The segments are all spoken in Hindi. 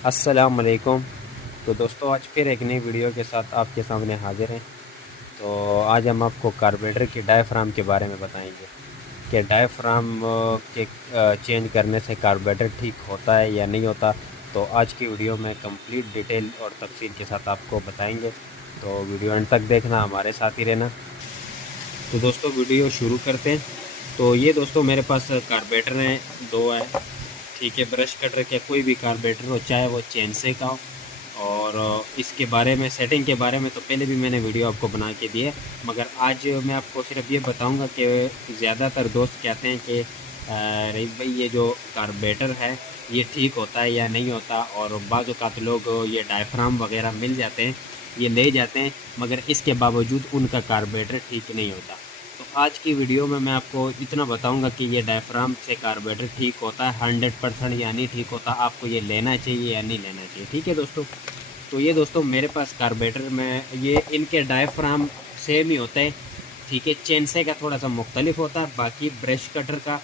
अस्सलाम वालेकुम। तो दोस्तों आज फिर एक नई वीडियो के साथ आपके सामने हाजिर हैं। तो आज हम आपको कार्बोरेटर की डायफ्राम के बारे में बताएंगे कि डायफ्राम के चेंज करने से कार्बोरेटर ठीक होता है या नहीं होता। तो आज की वीडियो में कंप्लीट डिटेल और तफसील के साथ आपको बताएंगे। तो वीडियो एंड तक देखना, हमारे साथ ही रहना। तो दोस्तों वीडियो शुरू करते हैं। तो ये दोस्तों मेरे पास कार्बोरेटर हैं, दो हैं। ठीक है, ब्रश कटर के कोई भी कार्बोरेटर हो, चाहे वो चेन से का हो। और इसके बारे में, सेटिंग के बारे में तो पहले भी मैंने वीडियो आपको बना के दी है, मगर आज मैं आपको सिर्फ ये बताऊंगा कि ज़्यादातर दोस्त कहते हैं कि रईस भाई ये जो कार्बोरेटर है ये ठीक होता है या नहीं होता। और बाज़ औक़ात लोग ये डायफ्राम वगैरह मिल जाते हैं, ये ले जाते हैं, मगर इसके बावजूद उनका कार्बोरेटर ठीक नहीं होता। तो आज की वीडियो में मैं आपको इतना बताऊंगा कि ये डायफ्राम से कार्बोरेटर ठीक होता है 100% या नहीं ठीक होता, आपको ये लेना चाहिए या नहीं लेना चाहिए। ठीक है दोस्तों। तो ये दोस्तों मेरे पास कार्बोरेटर में ये इनके डायफ्राम सेम ही होते हैं। ठीक है, चेनसे का थोड़ा सा मुख्तलिफ होता है, बाकी ब्रश कटर का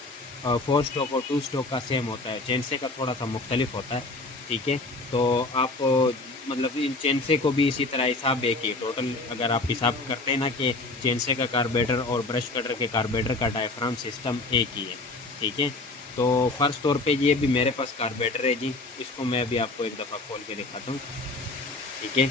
4 स्ट्रोक और 2 स्ट्रोक का सेम होता है, चेनसे का थोड़ा सा मुख्तलिफ होता है। ठीक है, तो आप मतलब इन चेनसे को भी इसी तरह हिसाब एक ही टोटल, अगर आप हिसाब करते हैं ना कि चेनसे का कार्बोरेटर और ब्रश कटर के कार्बोरेटर का डायफ्राम सिस्टम एक ही है। ठीक है, तो फ़र्ज़ तौर पे ये भी मेरे पास कार्बोरेटर है जी, इसको मैं अभी आपको एक दफ़ा खोल के दिखाता हूँ। ठीक है,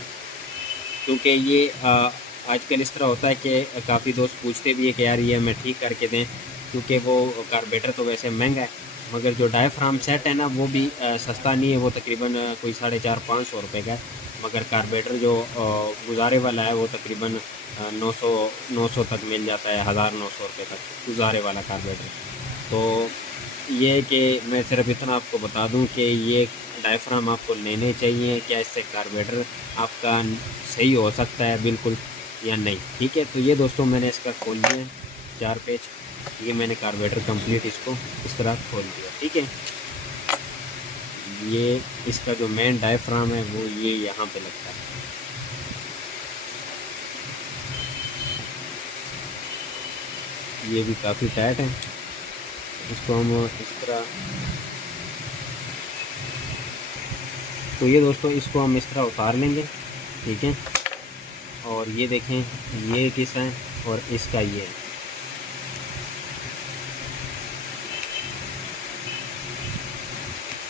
क्योंकि ये आजकल इस तरह होता है कि काफ़ी दोस्त पूछते भी है कि यार ये हमें ठीक करके दें, क्योंकि वो कार्बोरेटर तो वैसे महंगा है, मगर जो डायफ्राम सेट है ना वो भी सस्ता नहीं है। वो तकरीबन कोई 450-500 रुपये का है, मगर कार्बोरेटर जो गुजारे वाला है वो तकरीबन 900 तक मिल जाता है, 1900 रुपये तक गुजारे वाला कार्बोरेटर। तो ये है कि मैं सिर्फ इतना आपको बता दूं कि ये डायफ्राम आपको लेने चाहिए, क्या इससे कार्बोरेटर आपका सही हो सकता है बिल्कुल या नहीं। ठीक है, तो ये दोस्तों मैंने इसका खोल लिया है 4 पेज। ये मैंने कार्बोरेटर कंप्लीट इसको इस तरह खोल दिया। ठीक है, ये इसका जो मेन डायफ्राम है वो ये यहाँ पे लगता है। ये भी काफ़ी टाइट है, इसको हम इस तरह, तो ये दोस्तों इसको हम इस तरह उतार लेंगे। ठीक है, और ये देखें ये किस है और इसका ये है।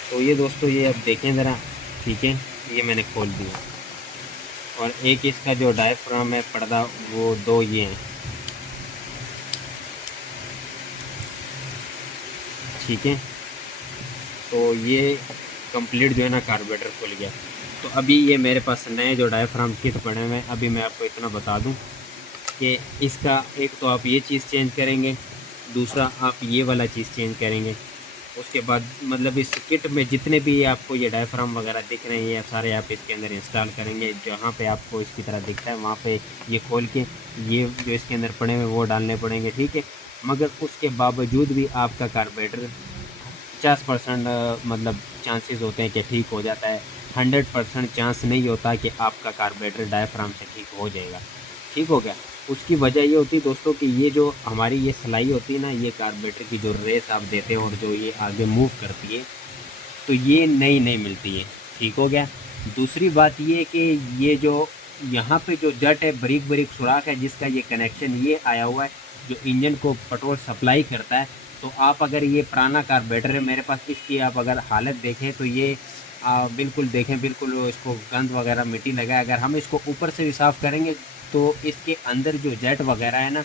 तो ये दोस्तों ये अब देखें ज़रा। ठीक है, ये मैंने खोल दिया, और एक इसका जो डायफ्राम है पर्दा, वो दो ये हैं। ठीक है, तो ये कंप्लीट जो है ना कार्बोरेटर खुल गया। तो अभी ये मेरे पास नए जो डायफ्राम किट पड़े हुए हैं, अभी मैं आपको इतना बता दूं कि इसका एक तो आप ये चीज़ चेंज करेंगे, दूसरा आप ये वाला चीज़ चेंज करेंगे। उसके बाद मतलब इस किट में जितने भी आपको ये डायफ्राम वगैरह दिख रहे हैं ये सारे आप इसके अंदर इंस्टॉल करेंगे। जहाँ पे आपको इसकी तरह दिखता है वहाँ पे ये खोल के ये जो इसके अंदर पड़े हुए वो डालने पड़ेंगे। ठीक है, मगर उसके बावजूद भी आपका कार्बोरेटर 50% मतलब चांसेस होते हैं कि ठीक हो जाता है। 100% चांस नहीं होता कि आपका कार्बोरेटर डायफ्राम से ठीक हो जाएगा। ठीक हो गया। उसकी वजह ये होती है दोस्तों कि ये जो हमारी ये सिलाई होती है ना, ये कार्बोरेटर की जो रेस आप देते हैं और जो ये आगे मूव करती है, तो ये नई नहीं मिलती है। ठीक हो गया। दूसरी बात ये कि ये जो यहाँ पे जो जट है, बारीक बारीक सुराख है जिसका ये कनेक्शन ये आया हुआ है जो इंजन को पेट्रोल सप्लाई करता है। तो आप अगर ये पुराना कार्बोरेटर है मेरे पास, इसकी आप अगर हालत देखें तो ये बिल्कुल देखें, बिल्कुल इसको गंद वगैरह मिट्टी लगा है। अगर हम इसको ऊपर से भी साफ़ करेंगे तो इसके अंदर जो जेट वगैरह है ना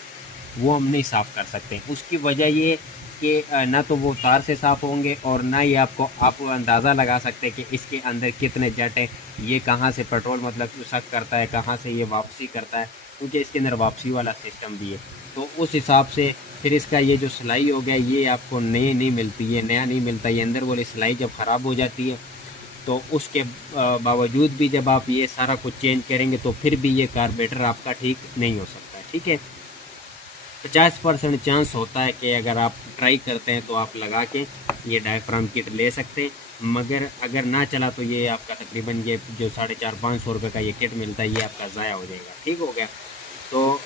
वो हम नहीं साफ़ कर सकते। उसकी वजह ये कि ना तो वो तार से साफ़ होंगे और ना ही आपको आप अंदाज़ा लगा सकते कि इसके अंदर कितने जेट हैं, ये कहाँ से पेट्रोल मतलब सक करता है, कहाँ से ये वापसी करता है, क्योंकि इसके अंदर वापसी वाला सिस्टम भी है। तो उस हिसाब से फिर इसका ये जो सिलाई हो गया ये आपको नई नहीं मिलती है, नया नहीं मिलता। ये अंदर वाली सिलाई जब ख़राब हो जाती है तो उसके बावजूद भी जब आप ये सारा कुछ चेंज करेंगे तो फिर भी ये कार्बोरेटर आपका ठीक नहीं हो सकता है। ठीक है, 50% चांस होता है कि अगर आप ट्राई करते हैं तो आप लगा के ये डायफ्राम किट ले सकते हैं, मगर अगर ना चला तो ये आपका तकरीबन ये जो 450-500 रुपये का ये किट मिलता है ये आपका ज़ाया हो जाएगा। ठीक हो गया। तो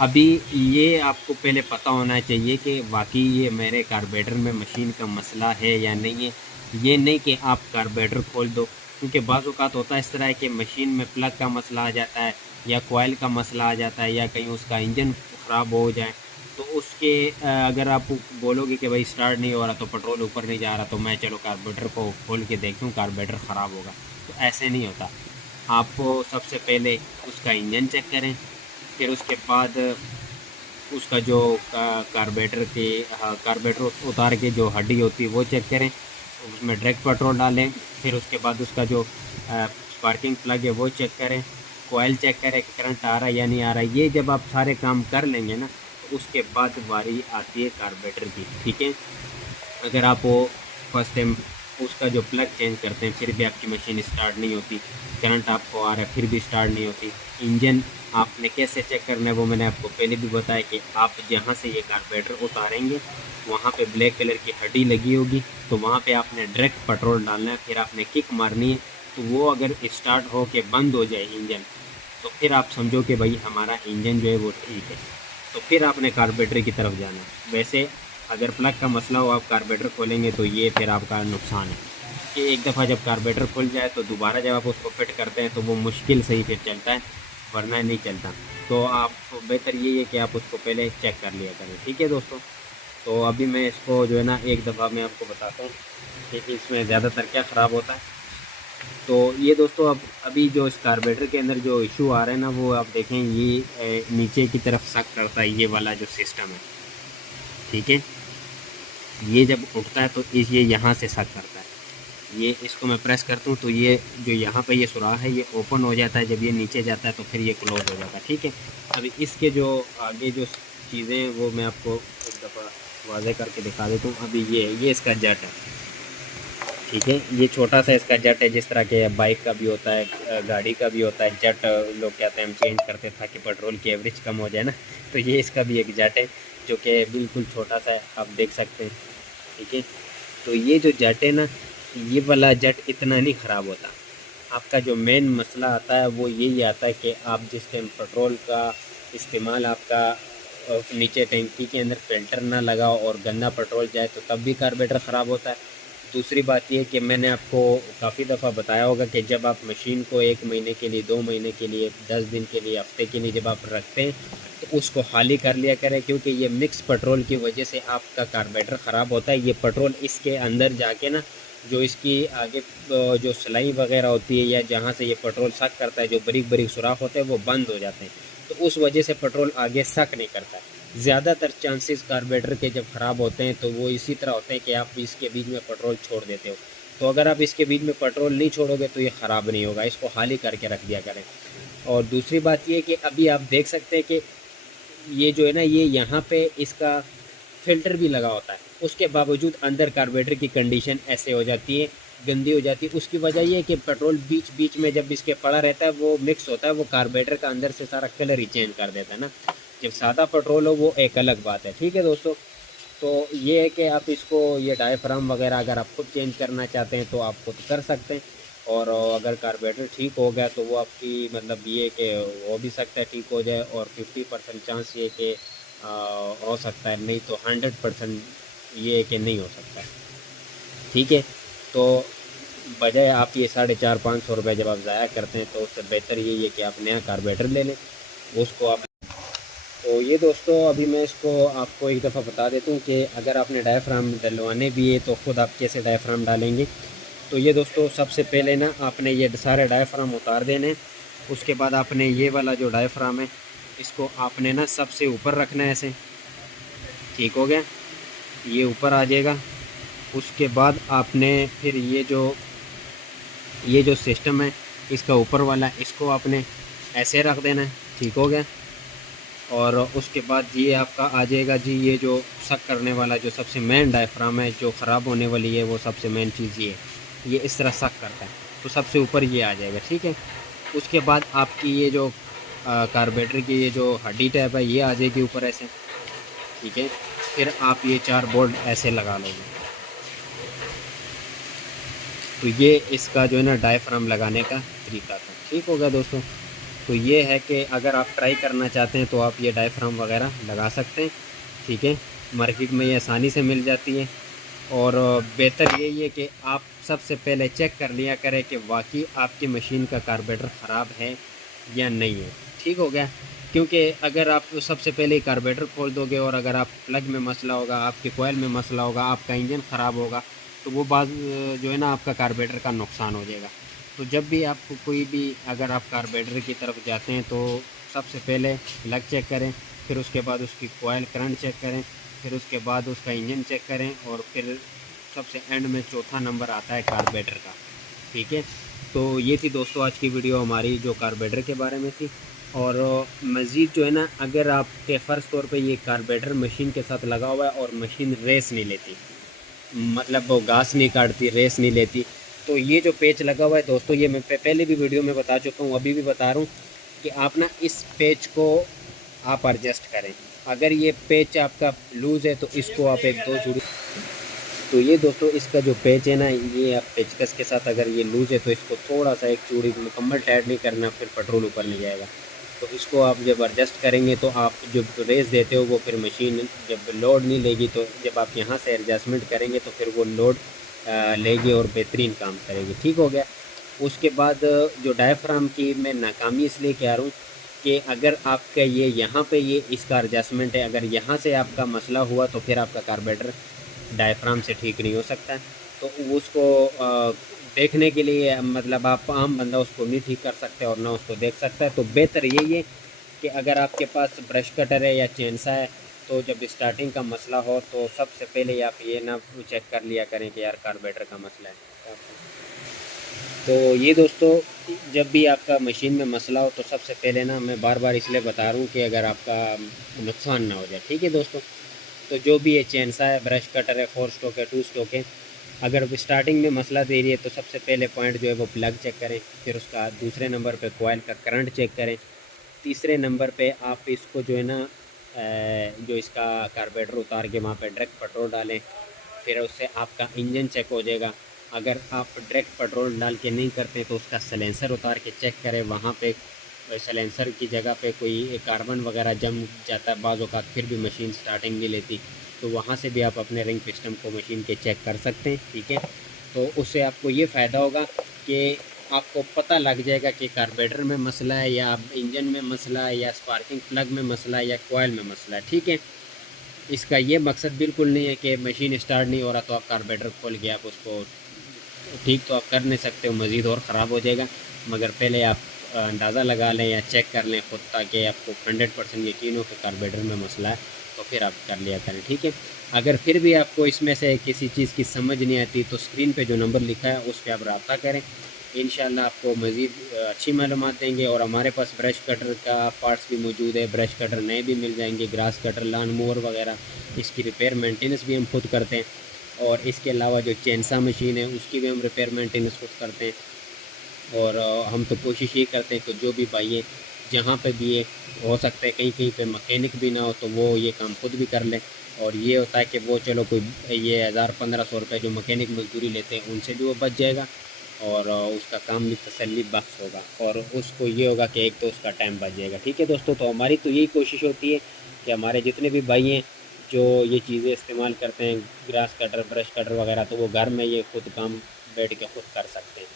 अभी ये आपको पहले पता होना चाहिए कि वाकई ये मेरे कार्बोरेटर में मशीन का मसला है या नहीं है। ये नहीं कि आप कार्बोरेटर खोल दो, क्योंकि बाज़ औक़ात होता है इस तरह है कि मशीन में प्लग का मसला आ जाता है या कोयल का मसला आ जाता है या कहीं उसका इंजन ख़राब हो जाए, तो उसके अगर आप बोलोगे कि भाई स्टार्ट नहीं हो रहा, तो पेट्रोल ऊपर नहीं जा रहा, तो मैं चलो कार्बोरेटर को खोल के देखूँ कार्बोरेटर ख़राब होगा, तो ऐसे नहीं होता। आपको सबसे पहले उसका इंजन चेक करें, फिर उसके बाद उसका जो कार्बोरेटर के कार्बोरेटर उतार के जो हड्डी होती है वो चेक करें, उसमें डायरेक्ट पेट्रोल डालें। फिर उसके बाद उसका जो स्पार्किंग प्लग है वो चेक करें, कोयल चेक करें कि करंट आ रहा है या नहीं आ रहा है। ये जब आप सारे काम कर लेंगे ना, तो उसके बाद बारी आती है कार्बोरेटर की, ठीक है। अगर आप वो फर्स्ट टाइम उसका जो प्लग चेंज करते हैं फिर भी आपकी मशीन स्टार्ट नहीं होती, करंट आपको आ रहा है फिर भी स्टार्ट नहीं होती, इंजन आपने कैसे चेक करना है वो मैंने आपको पहले भी बताया कि आप जहाँ से ये कार्बोरेटर उतारेंगे वहाँ पे ब्लैक कलर की हड्डी लगी होगी, तो वहाँ पे आपने डायरेक्ट पेट्रोल डालना है, फिर आपने किक मारनी है। तो वो अगर स्टार्ट हो के बंद हो जाए इंजन, तो फिर आप समझो कि भाई हमारा इंजन जो है वो ठीक है, तो फिर आपने कार्बोरेटर की तरफ जाना है। वैसे अगर प्लग का मसला हो आप कार्बोरेटर खोलेंगे तो ये फिर आपका नुकसान है कि एक दफ़ा जब कार्बोरेटर खुल जाए तो दोबारा जब आप उसको फिट करते हैं तो वो मुश्किल से ही फिर चलता है, वरना नहीं चलता। तो आप बेहतर यही है कि आप उसको पहले चेक कर लिया करें, ठीक है दोस्तों। तो अभी मैं इसको जो है ना एक दफ़ा मैं आपको बताता हूँ कि इसमें ज़्यादातर क्या ख़राब होता है। तो ये दोस्तों अब अभी जो इस कार्बोरेटर के अंदर जो इशू आ रहा है ना, वो आप देखें ये नीचे की तरफ सक करता है, ये वाला जो सिस्टम है, ठीक है। ये जब उठता है तो ये यहाँ से सक करता है, ये इसको मैं प्रेस करता हूँ तो ये जो यहाँ पे ये सुराख है ये ओपन हो जाता है, जब ये नीचे जाता है तो फिर ये क्लोज हो जाता है, ठीक है। अभी इसके जो आगे जो चीज़ें हैं वो मैं आपको एक दफ़ा वाज़े करके दिखा देता हूँ। अभी ये इसका जट है, ठीक है। ये छोटा सा इसका जट है, जिस तरह के बाइक का भी होता है, गाड़ी का भी होता है जट, लोग कहते हैं हम चेंज करते हैं ताकि पेट्रोल की एवरेज कम हो जाए ना, तो ये इसका भी एक जट है जो कि बिल्कुल छोटा सा है, आप देख सकते हैं, ठीक है। तो ये जो जट है ना, ये वाला जट इतना नहीं ख़राब होता। आपका जो मेन मसला आता है वो यही आता है कि आप जिस टाइम पेट्रोल का इस्तेमाल आपका नीचे टैंकी के अंदर फ़िल्टर ना लगाओ और गंदा पेट्रोल जाए तो तब भी कार्बोरेटर ख़राब होता है। दूसरी बात ये कि मैंने आपको काफ़ी दफ़ा बताया होगा कि जब आप मशीन को 1 महीने के लिए, 2 महीने के लिए, 10 दिन के लिए, हफ़्ते के लिए जब आप रखते हैं तो उसको खाली कर लिया करें, क्योंकि ये मिक्स पेट्रोल की वजह से आपका कार्बोरेटर ख़राब होता है। ये पेट्रोल इसके अंदर जाके ना, जो इसकी आगे जो सिलाई वगैरह होती है या जहाँ से ये पेट्रोल सक करता है, जो बारीक बारीक सुराख होते हैं वो बंद हो जाते हैं, तो उस वजह से पेट्रोल आगे सक नहीं करता है। ज़्यादातर चांसेस कार्बोरेटर के जब ख़राब होते हैं तो वो इसी तरह होते हैं कि आप इसके बीच में पेट्रोल छोड़ देते हो। तो अगर आप इसके बीच में पेट्रोल नहीं छोड़ोगे तो ये ख़राब नहीं होगा, इसको खाली करके रख दिया करें। और दूसरी बात ये कि अभी आप देख सकते हैं कि ये जो है ना, ये यहाँ पे इसका फ़िल्टर भी लगा होता है, उसके बावजूद अंदर कार्बोरेटर की कंडीशन ऐसे हो जाती है, गंदी हो जाती है। उसकी वजह ये है कि पेट्रोल बीच बीच में जब इसके पड़ा रहता है वो मिक्स होता है, वो कार्बोरेटर का अंदर से सारा कलर ही चेंज कर देता है ना। जब सादा पेट्रोल हो वो एक अलग बात है, ठीक है दोस्तों। तो ये है कि आप इसको ये डायफ्राम वगैरह अगर आप खुद चेंज करना चाहते हैं तो आप खुद कर सकते हैं। और अगर कार्बोरेटर ठीक हो गया तो वो आपकी मतलब ये कि हो भी सकता है ठीक हो जाए, और 50% चांस ये कि हो सकता है, नहीं तो 100% ये है कि नहीं हो सकता है, ठीक है। तो बजाय आप ये 450-500 रुपये जब आप ज़ाया करते हैं तो उससे बेहतर यही है कि आप नया कार्बोरेटर ले लें, उसको आप। तो ये दोस्तों अभी मैं इसको आपको एक दफ़ा बता देता हूँ कि अगर आपने डायफ्राम डलवाने भी है तो ख़ुद आप कैसे डायफ्राम डालेंगे। तो ये दोस्तों सबसे पहले ना आपने ये सारे डायफ्राम उतार देने, उसके बाद आपने ये वाला जो डायफ्राम है इसको आपने ना सबसे ऊपर रखना है ऐसे, ठीक हो गया, ये ऊपर आ जाएगा। उसके बाद आपने फिर ये जो सिस्टम है इसका ऊपर वाला, इसको आपने ऐसे रख देना है, ठीक हो गया। और उसके बाद ये आपका आ जाएगा जी, ये जो सक करने वाला जो सबसे मेन डायफ्राम है जो ख़राब होने वाली है, वो सबसे मेन चीज़ ये इस तरह सक करता है, तो सबसे ऊपर ये आ जाएगा, ठीक है। उसके बाद आपकी ये जो कार्बोरेटर की ये जो हड्डी टैप है ये आ जाएगी ऊपर ऐसे, ठीक है। फिर आप ये 4 बोल्ट ऐसे लगा लोगे, तो ये इसका जो है ना डायफ्राम लगाने का तरीका था, ठीक हो गया दोस्तों। तो ये है कि अगर आप ट्राई करना चाहते हैं तो आप ये डायफ्राम वगैरह लगा सकते हैं, ठीक है। मार्केट में ये आसानी से मिल जाती है, और बेहतर यही है कि आप सबसे पहले चेक कर लिया करें कि वाकई आपकी मशीन का कार्बोरेटर ख़राब है या नहीं है। ठीक हो गया? क्योंकि अगर आप सबसे पहले ही कार्बोरेटर खोल दोगे और अगर आप प्लग में मसला होगा, आपके कोयल में मसला होगा, आपका इंजन ख़राब होगा, तो वो बात जो है ना आपका कार्बोरेटर का नुकसान हो जाएगा। तो जब भी आपको कोई भी अगर आप कार्बोरेटर की तरफ जाते हैं तो सबसे पहले प्लग चेक करें, फिर उसके बाद उसकी कोयल करंट चेक करें, फिर उसके बाद उसका इंजन चेक करें और फिर सबसे एंड में चौथा नंबर आता है कार्बोरेटर का। ठीक है, तो ये थी दोस्तों आज की वीडियो हमारी जो कार्बोरेटर के बारे में थी। और मज़ीद जो है ना, अगर आपके फ़र्ज़ तौर पे ये कार्बोरेटर मशीन के साथ लगा हुआ है और मशीन रेस नहीं लेती, मतलब वो घास नहीं काटती, रेस नहीं लेती, तो ये जो पेच लगा हुआ है दोस्तों, ये मैं पहले भी वीडियो में बता चुका हूँ, अभी भी बता रहा हूँ कि आप ना इस पेच को आप एडजस्ट करें। अगर ये पेच आपका लूज़ है तो इसको आप एक दो चूड़ी, तो ये दोस्तों इसका जो पेच है ना, ये आप पेचकस के साथ अगर ये लूज़ है तो इसको थोड़ा सा एक चूड़ी मुकम्मल टाइट नहीं करना, फिर पेट्रोल ऊपर नहीं जाएगा। तो इसको आप जब एडजस्ट करेंगे तो आप जब रेस देते हो वो फिर मशीन जब लोड नहीं लेगी, तो जब आप यहाँ से एडजस्टमेंट करेंगे तो फिर वो लोड लेगी और बेहतरीन काम करेगी। ठीक हो गया? उसके बाद जो डायफ्राम की मैं नाकामी इसलिए कह रहा हूँ कि अगर आपका ये यहाँ पे ये इसका एडजस्टमेंट है, अगर यहाँ से आपका मसला हुआ तो फिर आपका कार्बोरेटर डायफ्राम से ठीक नहीं हो सकता है। तो उसको देखने के लिए मतलब आप आम बंदा उसको नहीं ठीक कर सकते और ना उसको देख सकता है। तो बेहतर यही है कि अगर आपके पास ब्रश कटर है या चेंसा है तो जब स्टार्टिंग का मसला हो तो सबसे पहले आप ये ना चेक कर लिया करें कि यार कार्बोरेटर का मसला है। तो ये दोस्तों जब भी आपका मशीन में मसला हो तो सबसे पहले ना मैं बार बार इसलिए बता रहा हूँ कि अगर आपका नुकसान ना हो जाए। ठीक है दोस्तों? तो जो भी ये चेंसा है, ब्रश कटर है, 4 स्ट्रोक है, 2 स्ट्रोक है, अगर स्टार्टिंग में मसला दे रही है तो सबसे पहले पॉइंट जो है वो प्लग चेक करें, फिर उसका दूसरे नंबर पे कोयल का करंट चेक करें, तीसरे नंबर पे आप इसको जो है ना जो इसका कार्बोरेटर उतार के वहाँ पे डायरेक्ट पेट्रोल डालें, फिर उससे आपका इंजन चेक हो जाएगा। अगर आप डायरेक्ट पेट्रोल डाल के नहीं करते तो उसका सलेंसर उतार के चेक करें, वहाँ पे सलेंसर की जगह पे कोई कार्बन वगैरह जम जाता है बाज़ औक़ात, फिर भी मशीन स्टार्टिंग नहीं लेती, तो वहाँ से भी आप अपने रिंग पिस्टन को मशीन के चेक कर सकते हैं। ठीक है? तो उससे आपको ये फ़ायदा होगा कि आपको पता लग जाएगा कि कार्बोरेटर में मसला है या इंजन में मसला है या स्पार्किंग प्लग में मसला है या कोयल में मसला है। ठीक है? इसका ये मकसद बिल्कुल नहीं है कि मशीन स्टार्ट नहीं हो रहा तो आप कार्बोरेटर खोल के आप उसको ठीक तो आप कर नहीं सकते हो, मज़ीद और ख़राब हो जाएगा। मगर पहले आप अंदाज़ा लगा लें या चेक कर लें खुद, ताकि आपको 100% यकीन हो कि कार्बोरेटर में मसला है, तो फिर आप कर लिया करें। ठीक है? अगर फिर भी आपको इसमें से किसी चीज़ की समझ नहीं आती तो स्क्रीन पे जो नंबर लिखा है उस पर आप रब्ता करें, इंशाल्लाह आपको मज़ीद अच्छी मालूमात देंगे। और हमारे पास ब्रश कटर का पार्ट्स भी मौजूद है, ब्रश कटर नए भी मिल जाएंगे, ग्रास कटर, लान मोवर वगैरह, इसकी रिपेयर मेंटेनेंस भी हम खुद करते हैं। और इसके अलावा जो चेंसा मशीन है उसकी भी हम रिपेयर मेंटेनेंस खुद करते हैं। और हम तो कोशिश ये करते हैं कि जो भी भाई है जहाँ पे भी ये हो सकता है कहीं कहीं पे मैकेनिक भी ना हो तो वो ये काम खुद भी कर ले। और ये होता है कि वो चलो कोई ये 1000-1500 रुपये जो मैकेनिक मजदूरी लेते हैं उनसे भी वो बच जाएगा और उसका काम भी तसल्ली बख्श होगा और उसको ये होगा कि एक तो उसका टाइम बच जाएगा। ठीक है दोस्तों? तो हमारी तो यही कोशिश होती है कि हमारे जितने भी भाई हैं जो ये चीज़ें इस्तेमाल करते हैं, ग्रास कटर, ब्रश कटर वगैरह, तो वो घर में ये खुद काम बैठ के खुद कर सकते हैं।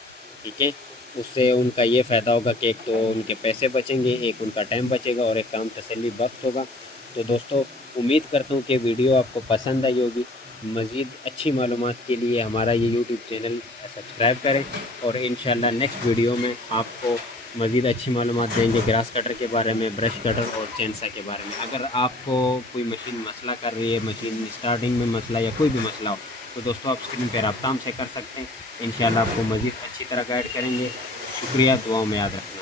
ठीक है? उससे उनका ये फ़ायदा होगा कि एक तो उनके पैसे बचेंगे, एक उनका टाइम बचेगा और एक काम तसल्ली बख्श होगा। तो दोस्तों उम्मीद करता हूँ कि वीडियो आपको पसंद आई होगी। मज़ीद अच्छी मालूमात के लिए हमारा ये यूट्यूब चैनल सब्सक्राइब करें और इंशाल्लाह नेक्स्ट वीडियो में आपको मज़ीद अच्छी मालूमात देंगे ग्रास कटर के बारे में, ब्रश कटर और चेंसा के बारे में। अगर आपको कोई मशीन मसला कर रही है, मशीन स्टार्टिंग में मसला या कोई भी मसला हो, तो दोस्तों आप स्क्रीन पर रब्ता हमसे कर सकते हैं। इंशाल्लाह आपको मज़ीद अच्छी तरह गाइड करेंगे। शुक्रिया, दुआओं में याद रखना।